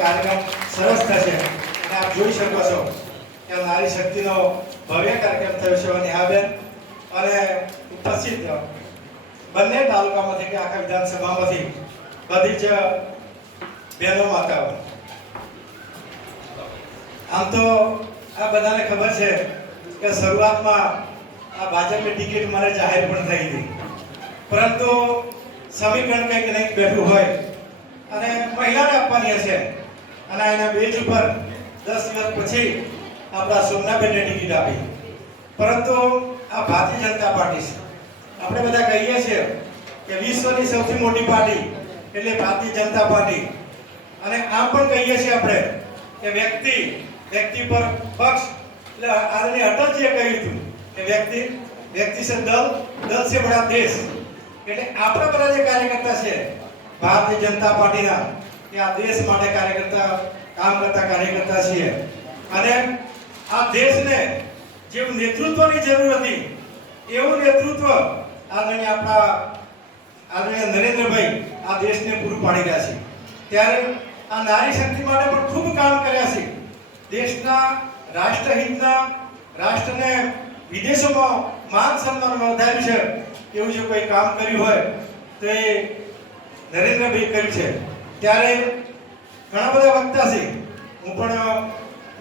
કાર્યક્રમ સરસ થશે. અને આપ જોઈ શકો છો કે નારી શક્તિનો ભવ્ય કાર્યક્રમ થયો છે અને નેહાબેન અને ઉપસ્થિત બંને તાલુકામાંથી કે આખા વિધાનસભામાંથી બધી જ બહેનો માતાઓ. આમ તો આ બધાને ખબર છે કે શરૂઆતમાં આ ભાજપની ટિકિટ મારે જાહેર પણ થઈ હતી પરંતુ સમીકરણ કંઈક નહીં બેઠું હોય અને મહિલાને આપવાની હશે. અને એના બેજ ઉપર દસ દિવસ પછી આપણા સોમનાબેનને ટિકિટ આપી. પરંતુ આ ભારતીય જનતા પાર્ટી છે. આપણે બધા કહીએ છીએ કે વિશ્વની સૌથી મોટી પાર્ટી એટલે ભારતીય જનતા પાર્ટી. અને આમ પણ કહીએ છીએ આપણે કે વ્યક્તિ વ્યક્તિ પર પક્ષ, એટલે આદરણીય અટલજીએ કહ્યું હતું કે વ્યક્તિ વ્યક્તિ છે દલ દલ છે બડા દેશ. એટલે આપણા બધા જે કાર્યકર્તા છે ભારતીય જનતા પાર્ટીના કે આ દેશ માટે કાર્યકર્તા, કામ કરતા કાર્યકર્તા છીએ. અને આ દેશને જેવું નેતૃત્વની જરૂર હતી, એવું નેતૃત્વ આદરણીય આપણા આદરણીય નરેન્દ્રભાઈ આ દેશને પૂરું પાડી રહ્યા છે. ત્યારે આ નારી શક્તિ માટે પણ ખૂબ કામ કર્યા છે. દેશના રાષ્ટ્રહિતના, રાષ્ટ્રને વિદેશોમાં માન સન્માન વધાર્યું છે. એવું જો કોઈ કામ કર્યું હોય, તો એ નરેન્દ્રભાઈ કર્યું છે. ત્યારે ઘણા બધા વક્તા છે. હું પણ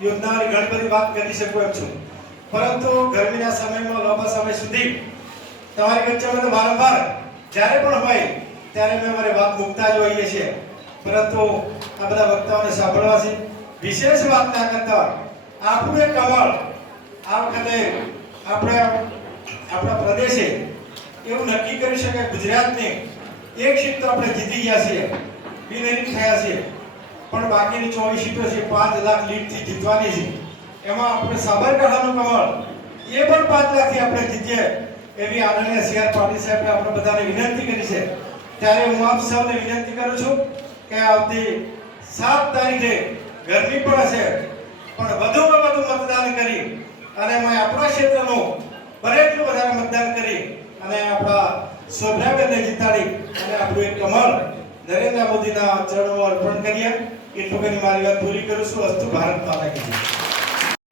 યોજનાની ઘણી બધી વાત કરી શકું એમ છું. પરંતુ ગરમીના સમયમાં, લાંબા સમય સુધી તમારી વચ્ચે વારંવાર જ્યારે પણ હોય ત્યારે અમે અમારી વાત મૂકતા જ હોઈએ છીએ. પરંતુ આ બધા વક્તાઓને સાંભળવા છે. વિશેષ વાત ના કરતા આપણું એક કમળ આ વખતે આપણે આપણા પ્રદેશે એવું નક્કી કરી શકાય ગુજરાતને એક સીટ આપણે જીતી ગયા છીએ. બિનહરીફ થયા છીએ. પણ બાકીની ચોવીસ સીટો છે, પાંચ લાખ લીડથી જીતવાની છે. એમાં આપણે સાબરકાંઠાનું કમળ, એ પણ પાંચ લાખથી આપણે જીતીએ એવી આદરણીય સી આર પાટીલ આપણે બધાને વિનંતી કરી છે. ત્યારે હું આપ સૌને વિનંતી કરું છું કે આવતી સાત તારીખે ગરમી પણ હશે, પણ વધુમાં વધુ મતદાન કરી અને મેં આપણા ક્ષેત્રનું બને એટલું વધારે મતદાન કરી અને આપણા અને આપણું એક કમળ નરેન્દ્ર મોદીના ચરણો અર્પણ કરીએ. એટલું કરી મારી વાત પૂરી કરું છું. અસ્તુ ભારત માતા કી જય.